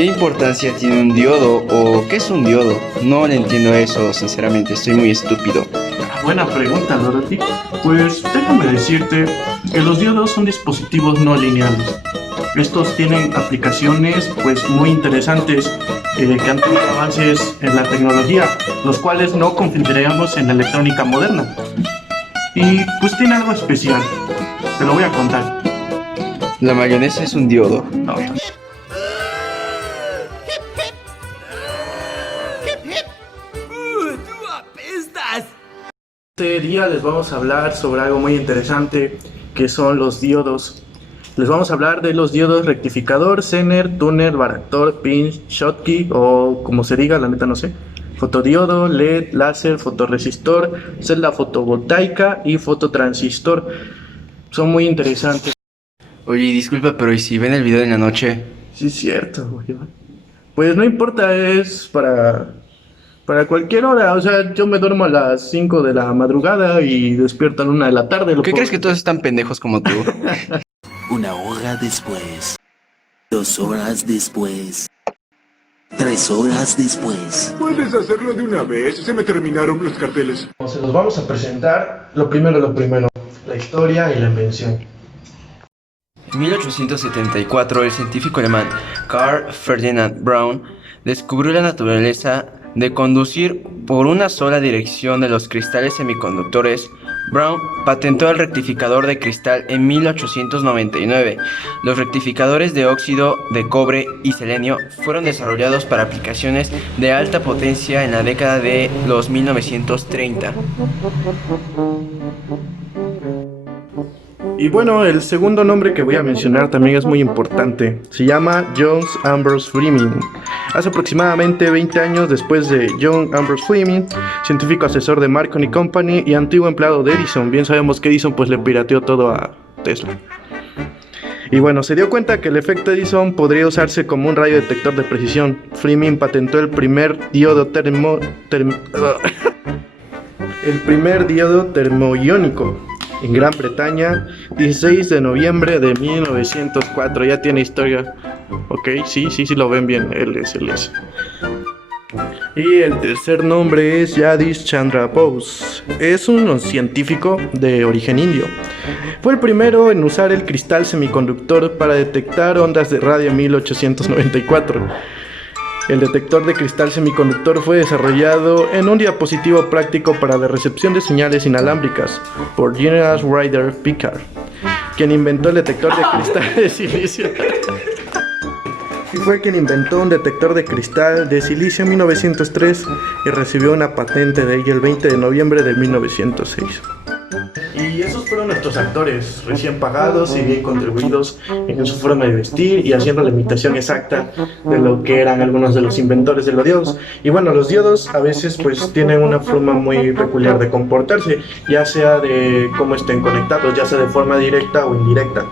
¿Qué importancia tiene un diodo o qué es un diodo? No le entiendo eso, sinceramente, estoy muy estúpido. Buena pregunta, Dorothy. Pues déjame decirte que los diodos son dispositivos no lineales. Estos tienen aplicaciones pues muy interesantes que han tenido avances en la tecnología, los cuales no confundiríamos en la electrónica moderna. Y pues tiene algo especial. Te lo voy a contar. La mayonesa es un diodo. No. Este día les vamos a hablar sobre algo muy interesante que son los diodos. Les vamos a hablar de los diodos rectificador, Zener, Tuner, Varactor, Pinch, Schottky o como se diga, la neta no sé. Fotodiodo, LED, láser, fotorresistor, celda fotovoltaica y fototransistor. Son muy interesantes. Oye, disculpa, pero ¿y si ven el video en la noche? Sí, es cierto, güey. Pues no importa, es para cualquier hora. O sea, yo me duermo a las 5 de la madrugada y despierto a la 1 de la tarde. ¿Qué crees que todos están pendejos como tú? Una hora después, 2 horas después, 3 horas después. Puedes hacerlo de una vez, se me terminaron los carteles. Se los vamos a presentar lo primero, la historia y la invención. En 1874, el científico alemán Carl Ferdinand Braun descubrió la naturaleza de conducir por una sola dirección de los cristales semiconductores. Braun patentó el rectificador de cristal en 1899. Los rectificadores de óxido de cobre y selenio fueron desarrollados para aplicaciones de alta potencia en la década de los 1930. Y bueno, el segundo nombre que voy a mencionar también es muy importante. Se llama John Ambrose Fleming. Hace aproximadamente 20 años después de John Ambrose Fleming, científico asesor de Marconi Company y antiguo empleado de Edison. Bien sabemos que Edison pues le pirateó todo a Tesla. Y bueno, se dio cuenta que el efecto Edison podría usarse como un radio detector de precisión. Fleming patentó el primer diodo termoiónico en Gran Bretaña, 16 de noviembre de 1904. Ya tiene historia. Ok, sí, lo ven bien. Él es. Y el tercer nombre es Jagdish Chandra Bose. Es un científico de origen indio. Fue el primero en usar el cristal semiconductor para detectar ondas de radio en 1894. El detector de cristal semiconductor fue desarrollado en un dispositivo práctico para la recepción de señales inalámbricas por General Ryder Pickard, quien inventó el detector de cristal de silicio. Y fue quien inventó un detector de cristal de silicio en 1903 y recibió una patente de ello el 20 de noviembre de 1906. Y esos fueron nuestros actores, recién pagados y bien contribuidos en su forma de vestir y haciendo la imitación exacta de lo que eran algunos de los inventores de los diodos. Y bueno, los diodos a veces pues tienen una forma muy peculiar de comportarse, ya sea de cómo estén conectados, ya sea de forma directa o indirecta.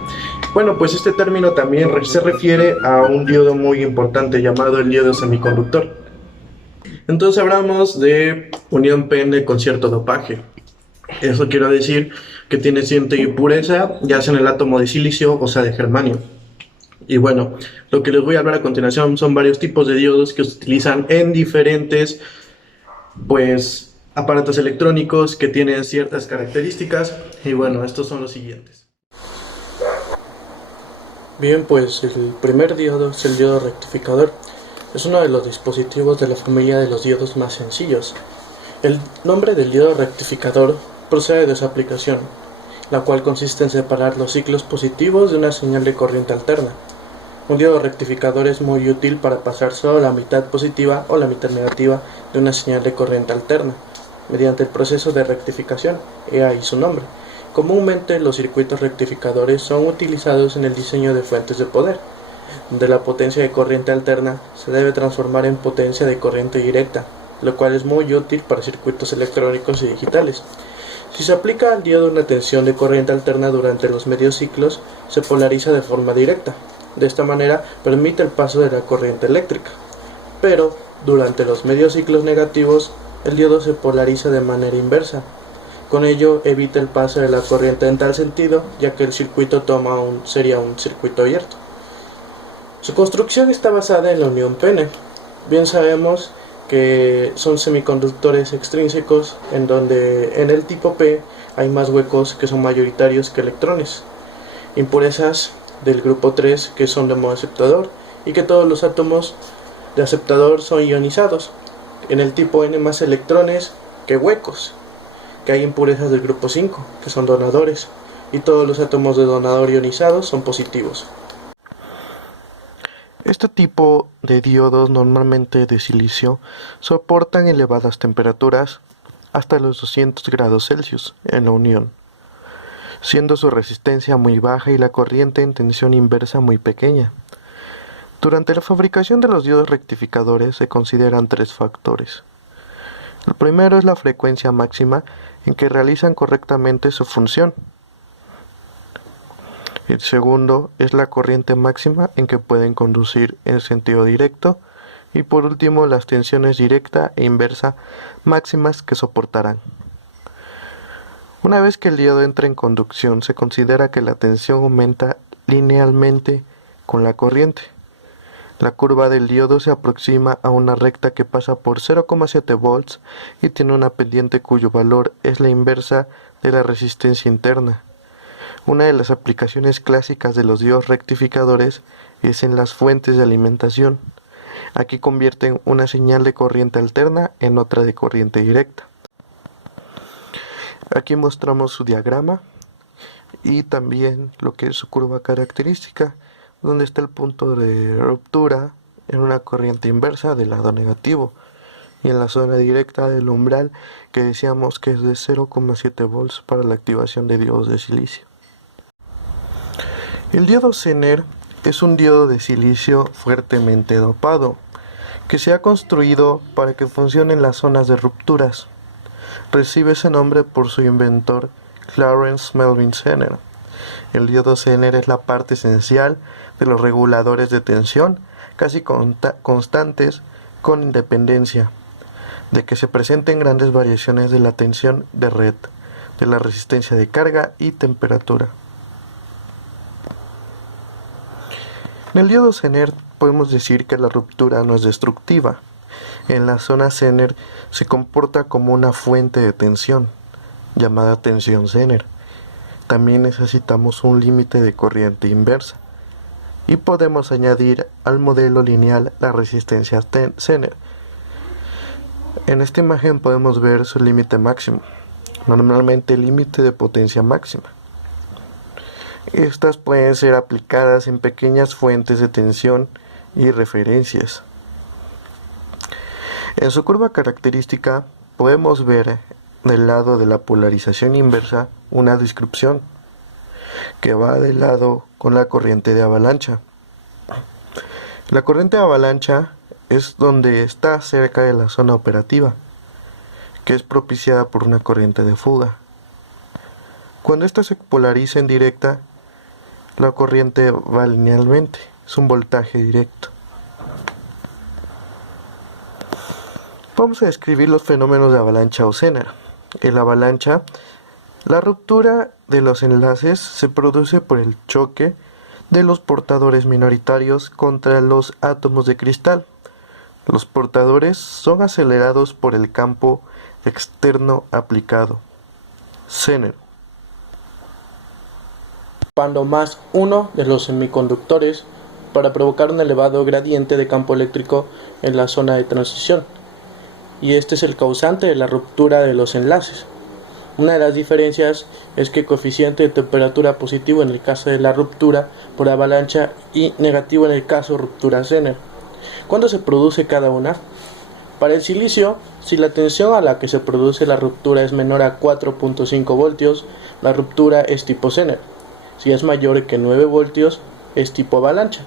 Bueno, pues este término también se refiere a un diodo muy importante llamado el diodo semiconductor. Entonces hablamos de unión PN con cierto dopaje. Eso quiere decir que tiene cierta impureza, ya sea en el átomo de silicio o sea de germanio. Y bueno, lo que les voy a hablar a continuación son varios tipos de diodos que se utilizan en diferentes aparatos electrónicos que tienen ciertas características. Y bueno, estos son los siguientes. Bien, pues el primer diodo es el diodo rectificador. Es uno de los dispositivos de la familia de los diodos más sencillos. El nombre del diodo rectificador procede de su aplicación, la cual consiste en separar los ciclos positivos de una señal de corriente alterna. Un diodo rectificador es muy útil para pasar solo la mitad positiva o la mitad negativa de una señal de corriente alterna, mediante el proceso de rectificación, he ahí su nombre. Comúnmente los circuitos rectificadores son utilizados en el diseño de fuentes de poder, donde la potencia de corriente alterna se debe transformar en potencia de corriente directa, lo cual es muy útil para circuitos electrónicos y digitales. Si se aplica al diodo una tensión de corriente alterna durante los medios ciclos, se polariza de forma directa. De esta manera permite el paso de la corriente eléctrica. Pero durante los medios ciclos negativos, el diodo se polariza de manera inversa. Con ello evita el paso de la corriente en tal sentido, ya que el circuito sería un circuito abierto. Su construcción está basada en la unión pene. Bien sabemos que son semiconductores extrínsecos en donde en el tipo P hay más huecos que son mayoritarios que electrones. Impurezas del grupo 3 que son de modo aceptador y que todos los átomos de aceptador son ionizados. En el tipo N más electrones que huecos, que hay impurezas del grupo 5 que son donadores y todos los átomos de donador ionizados son positivos. Este tipo de diodos, normalmente de silicio, soportan elevadas temperaturas hasta los 200 grados Celsius en la unión, siendo su resistencia muy baja y la corriente en tensión inversa muy pequeña. Durante la fabricación de los diodos rectificadores se consideran tres factores. El primero es la frecuencia máxima en que realizan correctamente su función. El segundo es la corriente máxima en que pueden conducir en sentido directo. Y por último, las tensiones directa e inversa máximas que soportarán. Una vez que el diodo entra en conducción, se considera que la tensión aumenta linealmente con la corriente. La curva del diodo se aproxima a una recta que pasa por 0,7 volts y tiene una pendiente cuyo valor es la inversa de la resistencia interna. Una de las aplicaciones clásicas de los diodos rectificadores es en las fuentes de alimentación. Aquí convierten una señal de corriente alterna en otra de corriente directa. Aquí mostramos su diagrama y también lo que es su curva característica, donde está el punto de ruptura en una corriente inversa del lado negativo y en la zona directa del umbral que decíamos que es de 0,7 volts para la activación de diodos de silicio. El diodo Zener es un diodo de silicio fuertemente dopado que se ha construido para que funcione en las zonas de rupturas. Recibe ese nombre por su inventor Clarence Melvin Zener. El diodo Zener es la parte esencial de los reguladores de tensión casi constantes con independencia de que se presenten grandes variaciones de la tensión de red, de la resistencia de carga y temperatura. En el diodo Zener podemos decir que la ruptura no es destructiva. En la zona Zener se comporta como una fuente de tensión, llamada tensión Zener. También necesitamos un límite de corriente inversa. Y podemos añadir al modelo lineal la resistencia Zener. En esta imagen podemos ver su límite máximo, normalmente el límite de potencia máxima. Estas pueden ser aplicadas en pequeñas fuentes de tensión y referencias. En su curva característica podemos ver del lado de la polarización inversa una descripción que va del lado con la corriente de avalancha. La corriente de avalancha es donde está cerca de la zona operativa, que es propiciada por una corriente de fuga. Cuando ésta se polariza en directa, la corriente va linealmente, es un voltaje directo. Vamos a describir los fenómenos de avalancha o Zener. En la avalancha, la ruptura de los enlaces se produce por el choque de los portadores minoritarios contra los átomos de cristal. Los portadores son acelerados por el campo externo aplicado. Zener. Cuando más uno de los semiconductores para provocar un elevado gradiente de campo eléctrico en la zona de transición. Y este es el causante de la ruptura de los enlaces. Una de las diferencias es que el coeficiente de temperatura positivo en el caso de la ruptura por avalancha y negativo en el caso de ruptura Zener. ¿Cuándo se produce cada una? Para el silicio, si la tensión a la que se produce la ruptura es menor a 4.5 voltios, la ruptura es tipo Zener. Si es mayor que 9 voltios, es tipo avalancha.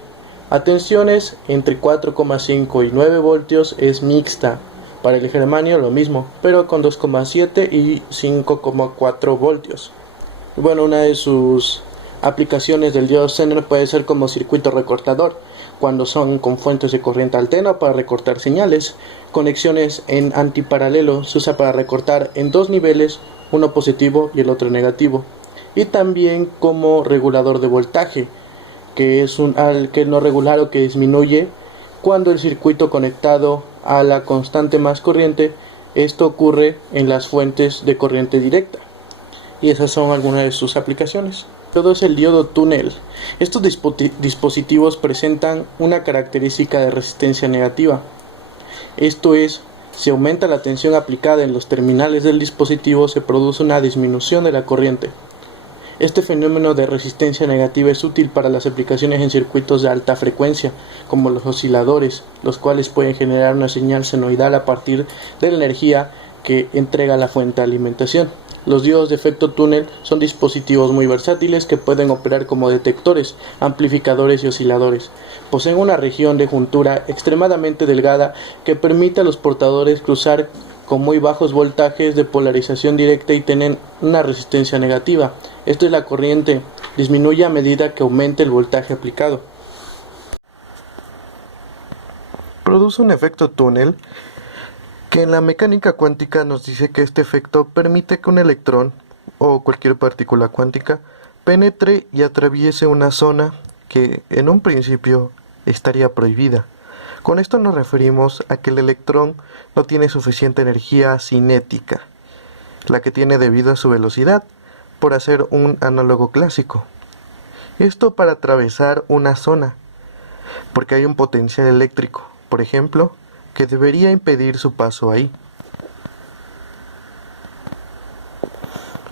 A tensiones entre 4,5 y 9 voltios es mixta. Para el germanio lo mismo, pero con 2,7 y 5,4 voltios. Bueno, una de sus aplicaciones del diodo Zener puede ser como circuito recortador, cuando son con fuentes de corriente alterna para recortar señales. Conexiones en antiparalelo se usa para recortar en dos niveles, uno positivo y el otro negativo. Y también como regulador de voltaje, que es un alquil no regular o que disminuye cuando el circuito conectado a la constante más corriente. Esto ocurre en las fuentes de corriente directa y esas son algunas de sus aplicaciones. Todo es el diodo túnel. Estos dispositivos presentan una característica de resistencia negativa. Esto es, si aumenta la tensión aplicada en los terminales del dispositivo, se produce una disminución de la corriente. Este fenómeno de resistencia negativa es útil para las aplicaciones en circuitos de alta frecuencia, como los osciladores, los cuales pueden generar una señal senoidal a partir de la energía que entrega la fuente de alimentación. Los diodos de efecto túnel son dispositivos muy versátiles que pueden operar como detectores, amplificadores y osciladores. Poseen una región de juntura extremadamente delgada que permite a los portadores cruzar con muy bajos voltajes de polarización directa y tienen una resistencia negativa. Esto es, la corriente disminuye a medida que aumente el voltaje aplicado. Produce un efecto túnel que en la mecánica cuántica nos dice que este efecto permite que un electrón o cualquier partícula cuántica penetre y atraviese una zona que en un principio estaría prohibida. Con esto nos referimos a que el electrón no tiene suficiente energía cinética, la que tiene debido a su velocidad, por hacer un análogo clásico. Esto para atravesar una zona, porque hay un potencial eléctrico, por ejemplo, que debería impedir su paso ahí.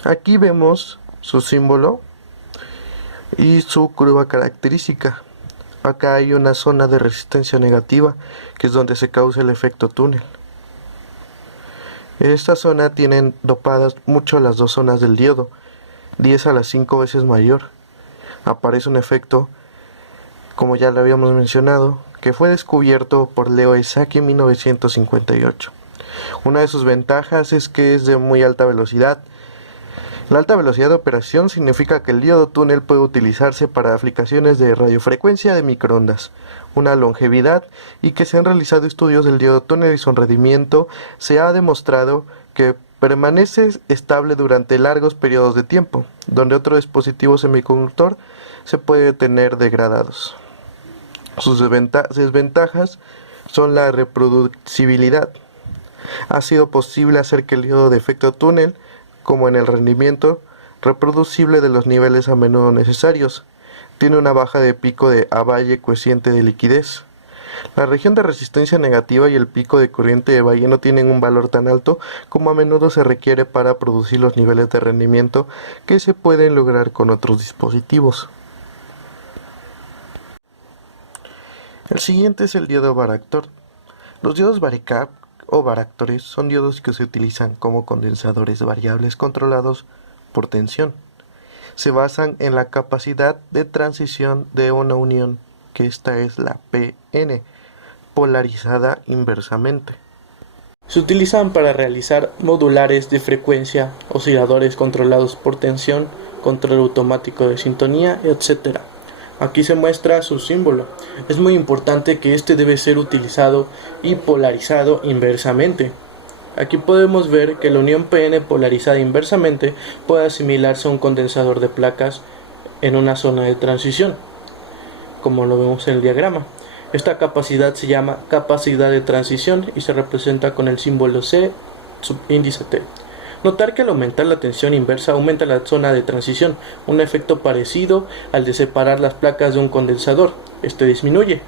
Aquí vemos su símbolo y su curva característica. Acá hay una zona de resistencia negativa, que es donde se causa el efecto túnel. En esta zona tienen dopadas mucho las dos zonas del diodo, 10 a las 5 veces mayor. Aparece un efecto, como ya lo habíamos mencionado, que fue descubierto por Leo Szilard en 1958. Una de sus ventajas es que es de muy alta velocidad. La alta velocidad de operación significa que el diodo túnel puede utilizarse para aplicaciones de radiofrecuencia de microondas, una longevidad, y que se han realizado estudios del diodo túnel y su rendimiento se ha demostrado que permanece estable durante largos periodos de tiempo, donde otro dispositivo semiconductor se puede tener degradados. Sus desventajas son la reproducibilidad. Ha sido posible hacer que el diodo de efecto túnel, como en el rendimiento, reproducible de los niveles a menudo necesarios. Tiene una baja de pico de Valle cociente de liquidez. La región de resistencia negativa y el pico de corriente de Valle no tienen un valor tan alto como a menudo se requiere para producir los niveles de rendimiento que se pueden lograr con otros dispositivos. El siguiente es el diodo varactor. Los diodos varicap o varactores son diodos que se utilizan como condensadores variables controlados por tensión. Se basan en la capacidad de transición de una unión, que esta es la PN, polarizada inversamente. Se utilizan para realizar modulares de frecuencia, osciladores controlados por tensión, control automático de sintonía, etc. Aquí se muestra su símbolo. Es muy importante que este debe ser utilizado y polarizado inversamente. Aquí podemos ver que la unión PN polarizada inversamente puede asimilarse a un condensador de placas en una zona de transición, como lo vemos en el diagrama. Esta capacidad se llama capacidad de transición y se representa con el símbolo C subíndice T. Notar que al aumentar la tensión inversa aumenta la zona de transición, un efecto parecido al de separar las placas de un condensador. Este disminuye.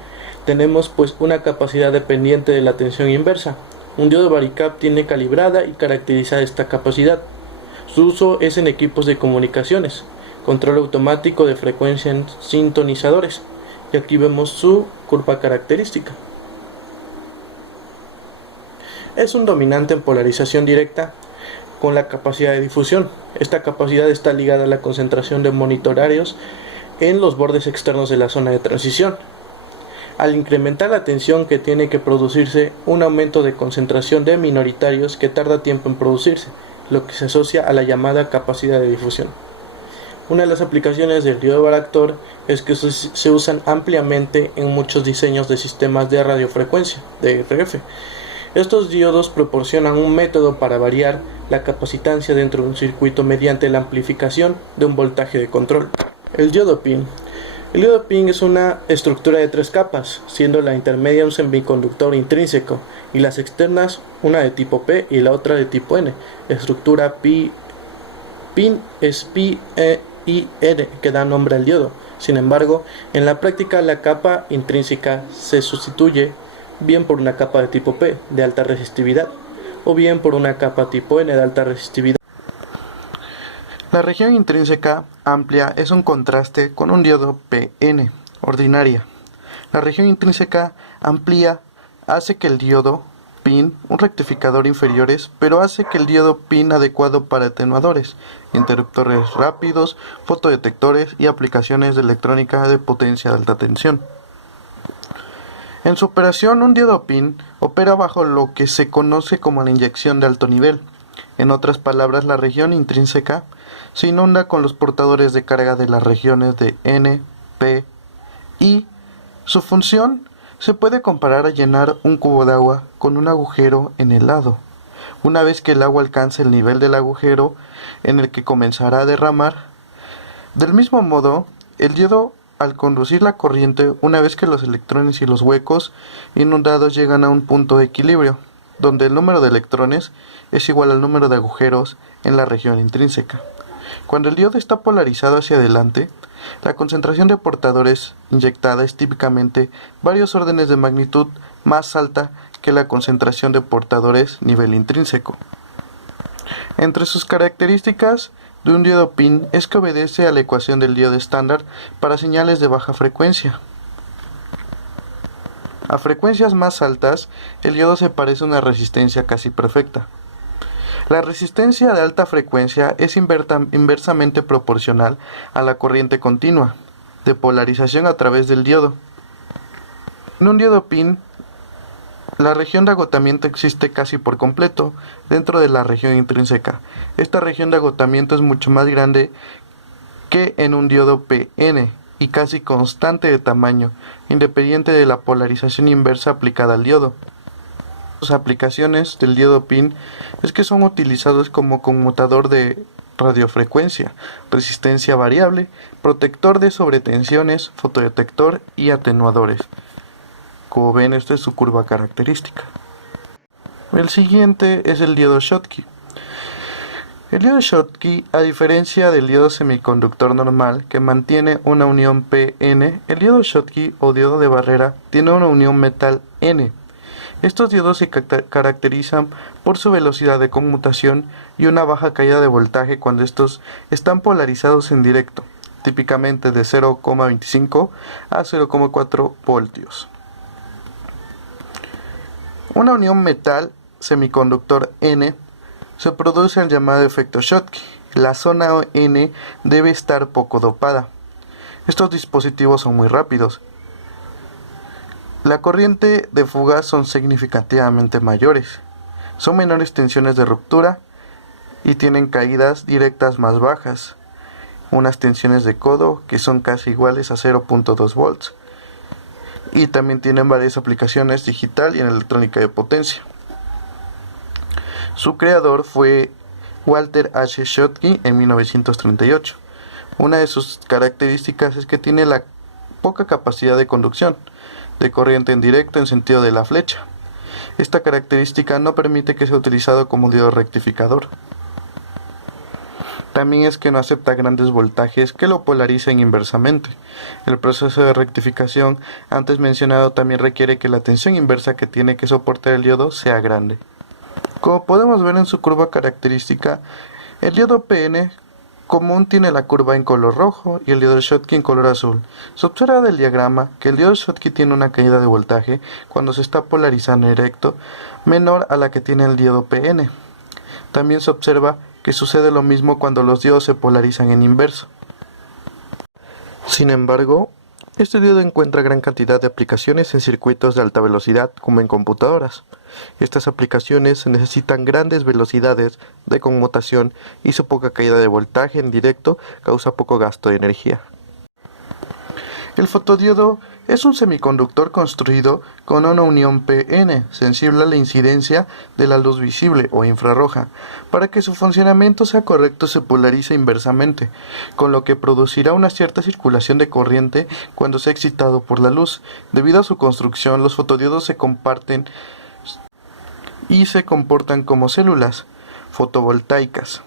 Tenemos pues una capacidad dependiente de la tensión inversa. Un diodo varicap tiene calibrada y caracterizada esta capacidad. Su uso es en equipos de comunicaciones, control automático de frecuencia en sintonizadores. Y aquí vemos su curva característica. Es un dominante en polarización directa con la capacidad de difusión. Esta capacidad está ligada a la concentración de monitorarios en los bordes externos de la zona de transición. Al incrementar la tensión que tiene que producirse, un aumento de concentración de minoritarios que tarda tiempo en producirse, lo que se asocia a la llamada capacidad de difusión. Una de las aplicaciones del diodo varactor es que se usan ampliamente en muchos diseños de sistemas de radiofrecuencia, DRF. Estos diodos proporcionan un método para variar la capacitancia dentro de un circuito mediante la amplificación de un voltaje de control. El diodo PIN El diodo PIN es una estructura de 3 capas, siendo la intermedia un semiconductor intrínseco y las externas una de tipo P y la otra de tipo N. Estructura PIN es Pi y N que da nombre al diodo. Sin embargo, en la práctica la capa intrínseca se sustituye bien por una capa de tipo P de alta resistividad o bien por una capa tipo N de alta resistividad. La región intrínseca amplia es un contraste con un diodo PN ordinaria. La región intrínseca amplia hace que el diodo PIN, un rectificador inferiores, pero hace que el diodo PIN adecuado para atenuadores, interruptores rápidos, fotodetectores y aplicaciones de electrónica de potencia de alta tensión. En su operación, un diodo PIN opera bajo lo que se conoce como la inyección de alto nivel. En otras palabras, la región intrínseca se inunda con los portadores de carga de las regiones de N, P, I. Su función se puede comparar a llenar un cubo de agua con un agujero en el lado. Una vez que el agua alcance el nivel del agujero en el que comenzará a derramar, del mismo modo, el diodo al conducir la corriente, una vez que los electrones y los huecos inundados llegan a un punto de equilibrio, donde el número de electrones es igual al número de agujeros en la región intrínseca. Cuando el diodo está polarizado hacia adelante, la concentración de portadores inyectada es típicamente varios órdenes de magnitud más alta que la concentración de portadores nivel intrínseco. Entre sus características de un diodo PIN es que obedece a la ecuación del diodo estándar para señales de baja frecuencia. A frecuencias más altas, el diodo se parece a una resistencia casi perfecta. La resistencia de alta frecuencia es inversamente proporcional a la corriente continua de polarización a través del diodo. En un diodo PIN, la región de agotamiento existe casi por completo dentro de la región intrínseca. Esta región de agotamiento es mucho más grande que en un diodo PN y casi constante de tamaño, independiente de la polarización inversa aplicada al diodo. Las aplicaciones del diodo PIN es que son utilizados como conmutador de radiofrecuencia, resistencia variable, protector de sobretensiones, fotodetector y atenuadores. Como ven, esta es su curva característica. El siguiente es el diodo Schottky. El diodo Schottky, a diferencia del diodo semiconductor normal que mantiene una unión PN, el diodo Schottky o diodo de barrera tiene una unión metal N. Estos diodos se caracterizan por su velocidad de conmutación y una baja caída de voltaje cuando estos están polarizados en directo, típicamente de 0,25 a 0,4 voltios. Una unión metal semiconductor N se produce el llamado efecto Schottky. La zona N debe estar poco dopada. Estos dispositivos son muy rápidos. La corriente de fuga son significativamente mayores. Son menores tensiones de ruptura y tienen caídas directas más bajas. Unas tensiones de codo que son casi iguales a 0.2 volts. Y también tienen varias aplicaciones digital y en electrónica de potencia. Su creador fue Walter H. Schottky en 1938. Una de sus características es que tiene la poca capacidad de conducción de corriente en directo en sentido de la flecha. Esta característica no permite que sea utilizado como diodo rectificador. También es que no acepta grandes voltajes que lo polaricen inversamente. El proceso de rectificación antes mencionado también requiere que la tensión inversa que tiene que soportar el diodo sea grande. Como podemos ver en su curva característica, el diodo PN común tiene la curva en color rojo y el diodo Schottky en color azul. Se observa del diagrama que el diodo Schottky tiene una caída de voltaje cuando se está polarizando en directo menor a la que tiene el diodo PN. También se observa que sucede lo mismo cuando los diodos se polarizan en inverso. Sin embargo, este diodo encuentra gran cantidad de aplicaciones en circuitos de alta velocidad como en computadoras. Estas aplicaciones necesitan grandes velocidades de conmutación y su poca caída de voltaje en directo causa poco gasto de energía. El fotodiodo Es un semiconductor construido con una unión PN, sensible a la incidencia de la luz visible o infrarroja. Para que su funcionamiento sea correcto se polariza inversamente, con lo que producirá una cierta circulación de corriente cuando sea excitado por la luz. Debido a su construcción, los fotodiodos se comparten y se comportan como células fotovoltaicas,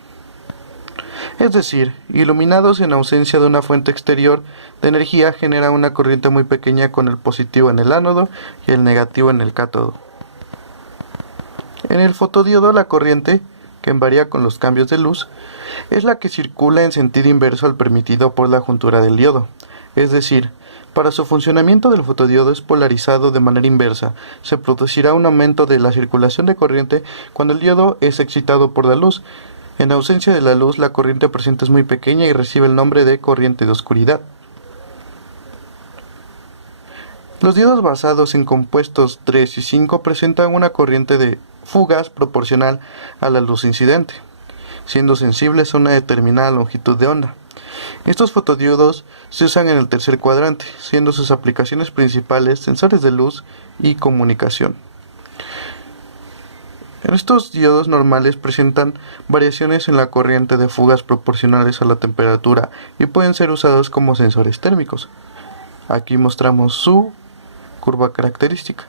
es decir, iluminados en ausencia de una fuente exterior de energía, genera una corriente muy pequeña con el positivo en el ánodo y el negativo en el cátodo. En el fotodiodo la corriente, que varía con los cambios de luz, es la que circula en sentido inverso al permitido por la juntura del diodo, es decir, para su funcionamiento del fotodiodo es polarizado de manera inversa. Se producirá un aumento de la circulación de corriente cuando el diodo es excitado por la luz. En ausencia de la luz, la corriente presente es muy pequeña y recibe el nombre de corriente de oscuridad. Los diodos basados en compuestos 3 y 5 presentan una corriente de fugaz proporcional a la luz incidente, siendo sensibles a una determinada longitud de onda. Estos fotodiodos se usan en el tercer cuadrante, siendo sus aplicaciones principales sensores de luz y comunicación. Estos diodos normales presentan variaciones en la corriente de fugas proporcionales a la temperatura y pueden ser usados como sensores térmicos. Aquí mostramos su curva característica.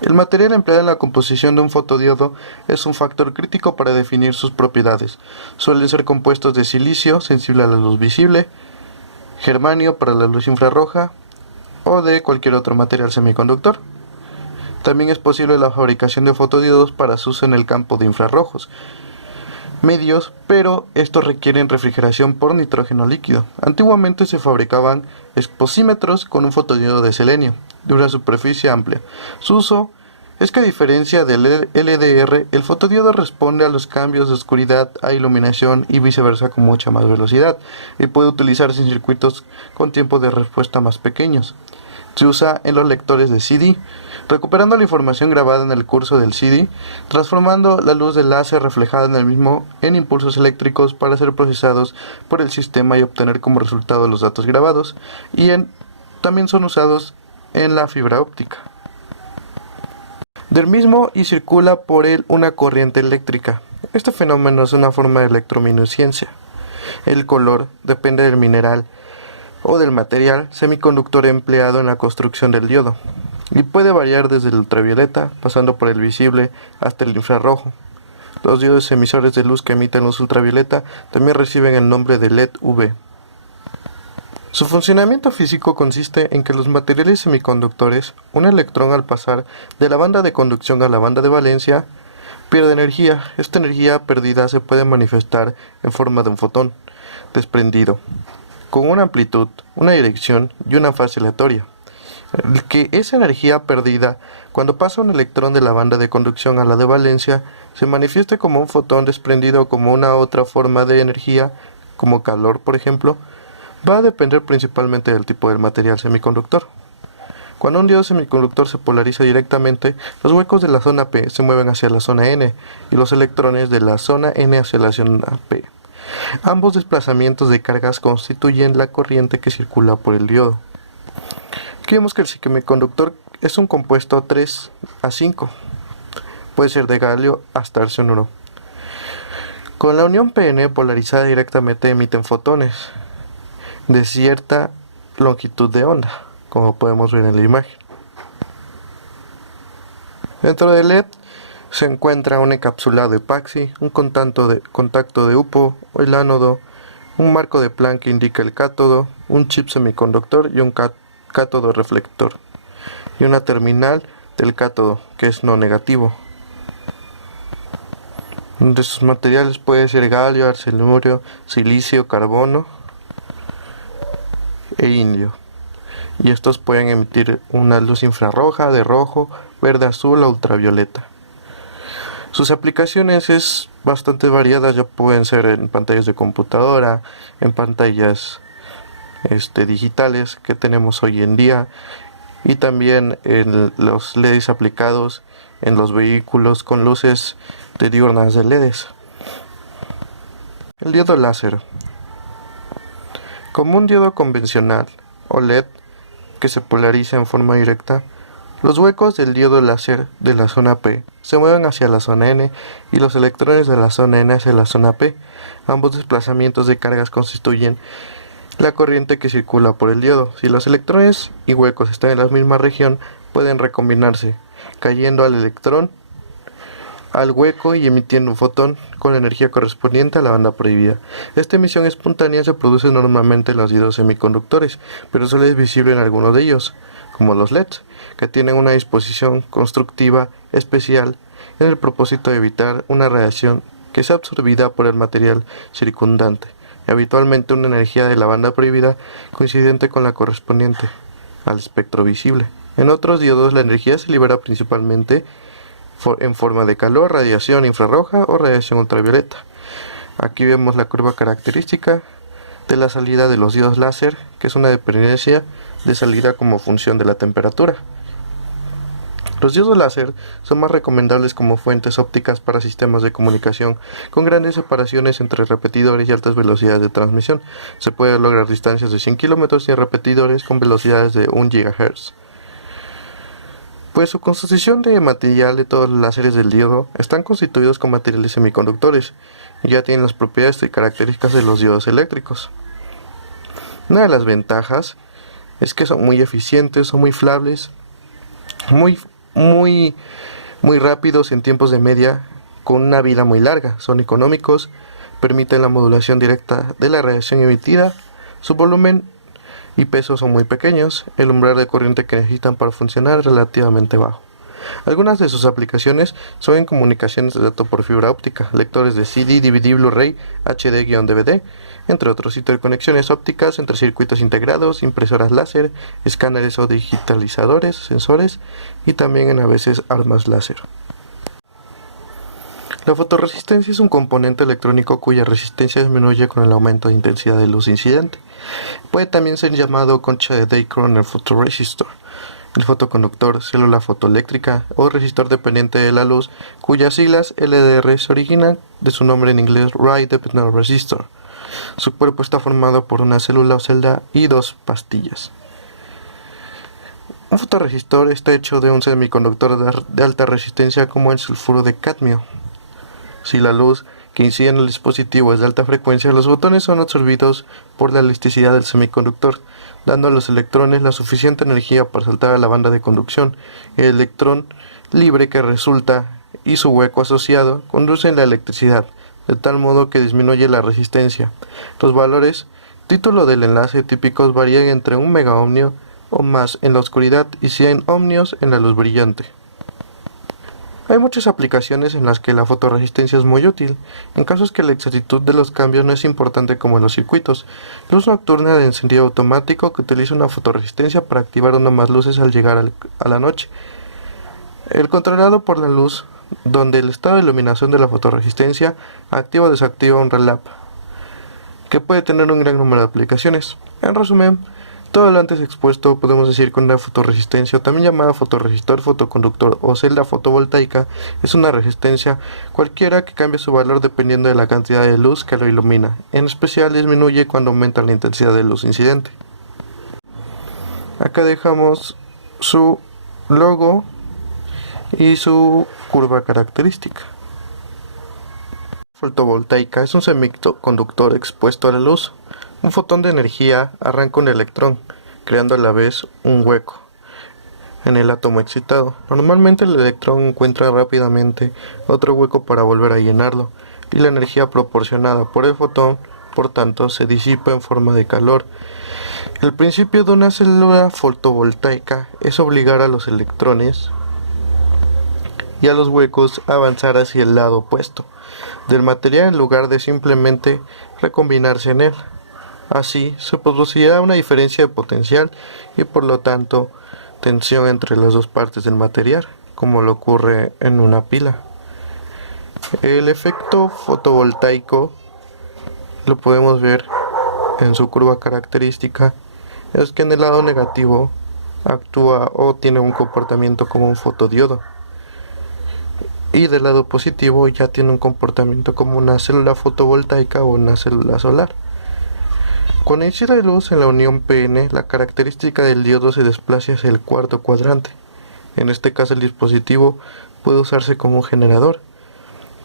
El material empleado en la composición de un fotodiodo es un factor crítico para definir sus propiedades. Suelen ser compuestos de silicio, sensible a la luz visible, germanio para la luz infrarroja o de cualquier otro material semiconductor. También es posible la fabricación de fotodiodos para su uso en el campo de infrarrojos medios, pero estos requieren refrigeración por nitrógeno líquido. Antiguamente se fabricaban exposímetros con un fotodiodo de selenio, de una superficie amplia. Su uso es que, a diferencia del LDR, el fotodiodo responde a los cambios de oscuridad a iluminación y viceversa con mucha más velocidad, y puede utilizarse en circuitos con tiempos de respuesta más pequeños. Se usa en los lectores de CD, recuperando la información grabada en el curso del CD, transformando la luz del láser reflejada en el mismo en impulsos eléctricos para ser procesados por el sistema y obtener como resultado los datos grabados, y también son usados en la fibra óptica del mismo y circula por él una corriente eléctrica. Este fenómeno es una forma de electrominiscencia. El color depende del mineral o del material semiconductor empleado en la construcción del diodo, y puede variar desde el ultravioleta, pasando por el visible, hasta el infrarrojo. Los diodos emisores de luz que emiten luz ultravioleta también reciben el nombre de LED UV. Su funcionamiento físico consiste en que los materiales semiconductores, un electrón al pasar de la banda de conducción a la banda de valencia, pierde energía. Esta energía perdida se puede manifestar en forma de un fotón desprendido, con una amplitud, una dirección y una fase aleatoria. Que esa energía perdida, cuando pasa un electrón de la banda de conducción a la de valencia, se manifieste como un fotón desprendido como una otra forma de energía, como calor por ejemplo, va a depender principalmente del tipo del material semiconductor. Cuando un diodo semiconductor se polariza directamente, los huecos de la zona P se mueven hacia la zona N y los electrones de la zona N hacia la zona P. Ambos desplazamientos de cargas constituyen la corriente que circula por el diodo. Aquí vemos que el semiconductor es un compuesto 3A5, puede ser de galio hasta arsénuro. Con la unión PN polarizada directamente emiten fotones de cierta longitud de onda, como podemos ver en la imagen. Dentro del LED se encuentra un encapsulado epoxi, un contacto de UPO o el ánodo, un marco de Planck que indica el cátodo, un chip semiconductor y un cátodo reflector, y una terminal del cátodo que es no negativo. De sus materiales puede ser galio, arsenuro, silicio, carbono e indio, y estos pueden emitir una luz infrarroja, de rojo, verde, azul o ultravioleta. Sus aplicaciones es bastante variadas, ya pueden ser en pantallas de computadora, en pantallas digitales que tenemos hoy en día, y también en los LEDs aplicados en los vehículos con luces de diurnas de LEDs. El diodo láser. Como un diodo convencional o LED que se polariza en forma directa, los huecos del diodo láser de la zona P se mueven hacia la zona N y los electrones de la zona N hacia la zona P. Ambos desplazamientos de cargas constituyen la corriente que circula por el diodo. Si los electrones y huecos están en la misma región, pueden recombinarse, cayendo al electrón al hueco y emitiendo un fotón con la energía correspondiente a la banda prohibida. Esta emisión espontánea se produce normalmente en los diodos semiconductores, pero solo es visible en algunos de ellos, como los LEDs, que tienen una disposición constructiva especial en el propósito de evitar una radiación que sea absorbida por el material circundante, y habitualmente una energía de la banda prohibida coincidente con la correspondiente al espectro visible. En otros diodos la energía se libera principalmente en forma de calor, radiación infrarroja o radiación ultravioleta. Aquí vemos la curva característica de la salida de los diodos láser, que es una dependencia de salida como función de la temperatura. Los diodos láser son más recomendables como fuentes ópticas para sistemas de comunicación con grandes separaciones entre repetidores y altas velocidades de transmisión. Se puede lograr distancias de 100 km y repetidores con velocidades de 1 GHz. Pues su composición de material de todos los láseres del diodo están constituidos con materiales semiconductores y ya tienen las propiedades y características de los diodos eléctricos. Una de las ventajas es que son muy eficientes, son muy fiables, muy rápidos en tiempos de media, con una vida muy larga, son económicos, permiten la modulación directa de la radiación emitida, su volumen y peso son muy pequeños, el umbral de corriente que necesitan para funcionar es relativamente bajo. Algunas de sus aplicaciones son en comunicaciones de datos por fibra óptica, lectores de CD, DVD, Blu-ray, HD-DVD, entre otros, interconexiones ópticas entre circuitos integrados, impresoras láser, escáneres o digitalizadores, sensores y también a veces armas láser. La fotorresistencia es un componente electrónico cuya resistencia disminuye con el aumento de intensidad de luz incidente. Puede también ser llamado concha de Day-Kroner Photoresistor, el fotoconductor, célula fotoeléctrica o resistor dependiente de la luz, cuyas siglas LDR se originan de su nombre en inglés Rye Dependent Resistor. Su cuerpo está formado por una célula o celda y dos pastillas. Un fotorresistor está hecho de un semiconductor de alta resistencia como el sulfuro de cadmio. Si la luz que incide en el dispositivo es de alta frecuencia, los fotones son absorbidos por la elasticidad del semiconductor, dando a los electrones la suficiente energía para saltar a la banda de conducción. El electrón libre que resulta y su hueco asociado conducen la electricidad, de tal modo que disminuye la resistencia. Los valores título del enlace típicos varían entre 1 megaohmio o más en la oscuridad y 100 ohmios en la luz brillante. Hay muchas aplicaciones en las que la fotorresistencia es muy útil, en casos que la exactitud de los cambios no es importante como en los circuitos. Luz nocturna de encendido automático que utiliza una fotorresistencia para activar una o más luces al llegar a la noche. El controlado por la luz, donde el estado de iluminación de la fotorresistencia activa o desactiva un relap, que puede tener un gran número de aplicaciones. En resumen, todo lo antes expuesto podemos decir que una fotorresistencia, también llamada fotorresistor, fotoconductor o celda fotovoltaica, es una resistencia cualquiera que cambie su valor dependiendo de la cantidad de luz que lo ilumina. En especial disminuye cuando aumenta la intensidad de luz incidente. Acá dejamos su logo y su curva característica. Fotovoltaica es un semiconductor expuesto a la luz. Un fotón de energía arranca un electrón, creando a la vez un hueco en el átomo excitado. Normalmente el electrón encuentra rápidamente otro hueco para volver a llenarlo, y la energía proporcionada por el fotón, por tanto, se disipa en forma de calor. El principio de una célula fotovoltaica es obligar a los electrones y a los huecos a avanzar hacia el lado opuesto del material en lugar de simplemente recombinarse en él. Así, se producirá una diferencia de potencial y por lo tanto tensión entre las dos partes del material, como lo ocurre en una pila. El efecto fotovoltaico lo podemos ver en su curva característica, es que en el lado negativo actúa o tiene un comportamiento como un fotodiodo, y del lado positivo ya tiene un comportamiento como una célula fotovoltaica o una célula solar. Cuando incide luz en la unión PN, la característica del diodo se desplaza hacia el cuarto cuadrante. En este caso el dispositivo puede usarse como un generador,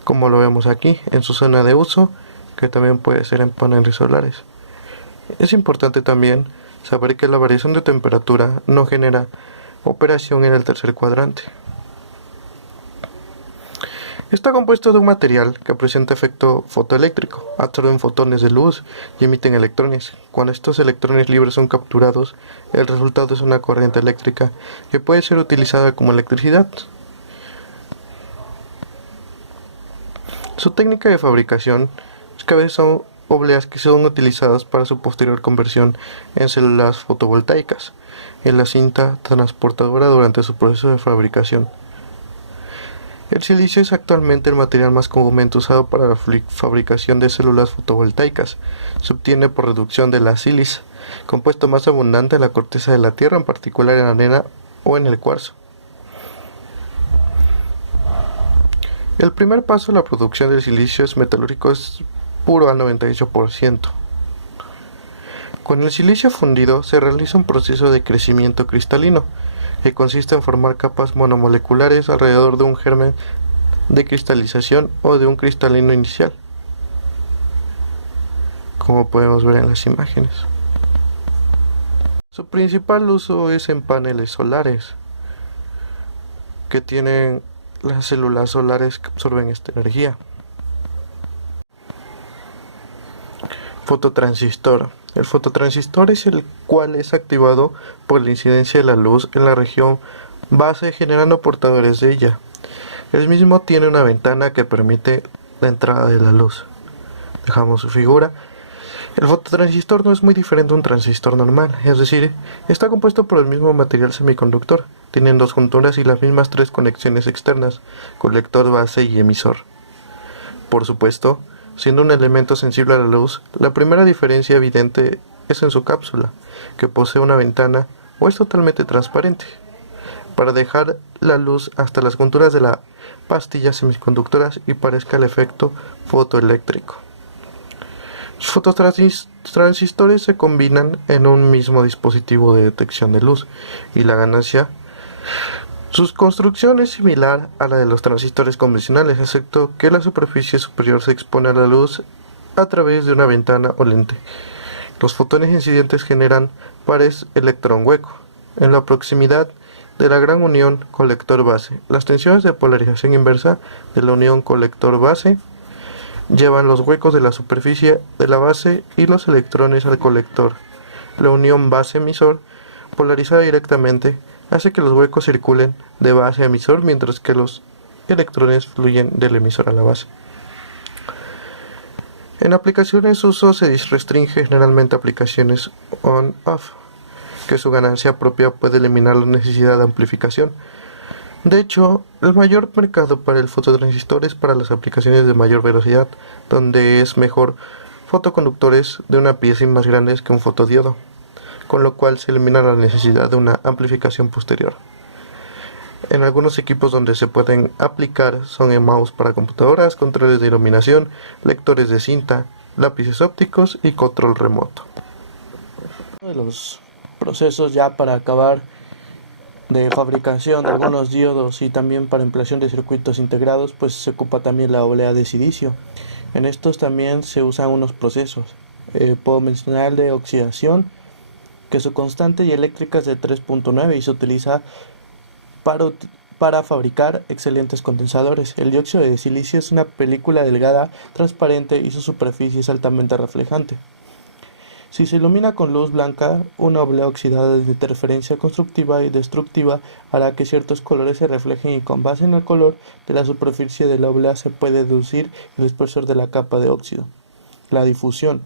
como lo vemos aquí en su zona de uso, que también puede ser en paneles solares. Es importante también saber que la variación de temperatura no genera operación en el tercer cuadrante. Está compuesto de un material que presenta efecto fotoeléctrico, absorben fotones de luz y emiten electrones. Cuando estos electrones libres son capturados, el resultado es una corriente eléctrica que puede ser utilizada como electricidad. Su técnica de fabricación es que a veces son obleas que son utilizadas para su posterior conversión en células fotovoltaicas en la cinta transportadora durante su proceso de fabricación. El silicio es actualmente el material más comúnmente usado para la fabricación de células fotovoltaicas. Se obtiene por reducción de la sílice, compuesto más abundante en la corteza de la Tierra, en particular en la arena o en el cuarzo. El primer paso en la producción del silicio metalúrgico es puro al 98%. Con el silicio fundido se realiza un proceso de crecimiento cristalino, que consiste en formar capas monomoleculares alrededor de un germen de cristalización o de un cristalino inicial, como podemos ver en las imágenes. Su principal uso es en paneles solares, que tienen las células solares que absorben esta energía. Fototransistor. El fototransistor es el cual es activado por la incidencia de la luz en la región base, generando portadores de ella. El mismo tiene una ventana que permite la entrada de la luz. Dejamos su figura. El fototransistor no es muy diferente a un transistor normal, es decir, está compuesto por el mismo material semiconductor. Tienen dos junturas y las mismas tres conexiones externas, colector, base y emisor. Por supuesto, siendo un elemento sensible a la luz, la primera diferencia evidente es en su cápsula, que posee una ventana o es totalmente transparente, para dejar la luz hasta las junturas de las pastillas semiconductoras y parezca el efecto fotoeléctrico. Los fototransistores se combinan en un mismo dispositivo de detección de luz y la ganancia. Su construcción es similar a la de los transistores convencionales, excepto que la superficie superior se expone a la luz a través de una ventana o lente. Los fotones incidentes generan pares electrón-hueco en la proximidad de la gran unión colector-base. Las tensiones de polarización inversa de la unión colector-base llevan los huecos de la superficie de la base y los electrones al colector. La unión base-emisor, polarizada directamente, hace que los huecos circulen de base a emisor, mientras que los electrones fluyen del emisor a la base. En aplicaciones su uso se restringe generalmente a aplicaciones on-off, que su ganancia propia puede eliminar la necesidad de amplificación. De hecho, el mayor mercado para el fototransistor es para las aplicaciones de mayor velocidad, donde es mejor fotoconductores de una pieza más grandes que un fotodiodo, con lo cual se elimina la necesidad de una amplificación posterior. En algunos equipos donde se pueden aplicar son en mouse para computadoras, controles de iluminación, lectores de cinta, lápices ópticos y control remoto. Uno de los procesos ya para acabar de fabricación de algunos diodos y también para ampliación de circuitos integrados, pues se ocupa también la oblea de silicio. En estos también se usan unos procesos. Puedo mencionar el de oxidación, que su constante y eléctrica es de 3.9 y se utiliza para fabricar excelentes condensadores. El dióxido de silicio es una película delgada, transparente y su superficie es altamente reflejante. Si se ilumina con luz blanca, una oblea oxidada de interferencia constructiva y destructiva hará que ciertos colores se reflejen y con base en el color de la superficie de la oblea se puede deducir el espesor de la capa de óxido. La difusión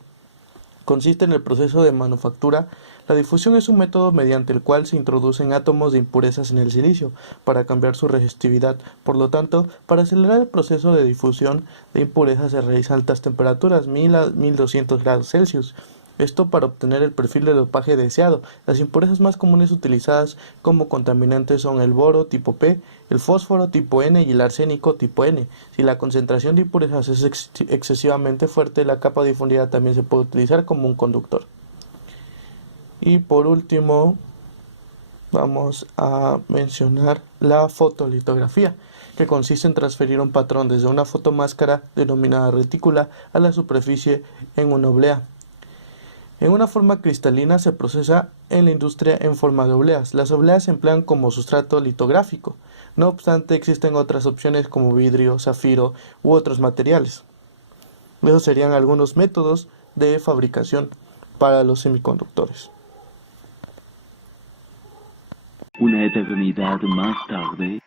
consiste en el proceso de manufactura. La difusión es un método mediante el cual se introducen átomos de impurezas en el silicio para cambiar su resistividad. Por lo tanto, para acelerar el proceso de difusión de impurezas se realizan altas temperaturas, 1000 a 1200 grados Celsius. Esto para obtener el perfil de dopaje deseado. Las impurezas más comunes utilizadas como contaminantes son el boro tipo P, el fósforo tipo N y el arsénico tipo N. Si la concentración de impurezas es excesivamente fuerte, la capa difundida también se puede utilizar como un conductor. Y por último, vamos a mencionar la fotolitografía, que consiste en transferir un patrón desde una fotomáscara denominada retícula a la superficie en una oblea. En una forma cristalina se procesa en la industria en forma de obleas. Las obleas se emplean como sustrato litográfico. No obstante, existen otras opciones como vidrio, zafiro u otros materiales. Esos serían algunos métodos de fabricación para los semiconductores. Una eternidad más tarde.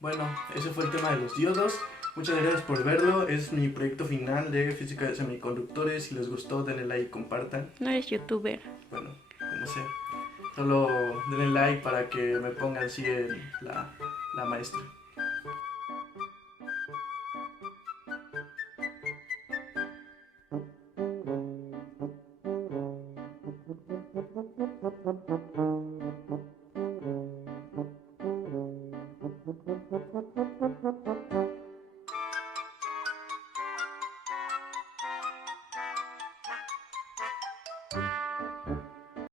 Bueno, ese fue el tema de los diodos. Muchas gracias por verlo. Es mi proyecto final de física de semiconductores. Si les gustó, denle like y compartan. No eres youtuber. Bueno, como sea. Solo denle like para que me pongan así la maestra.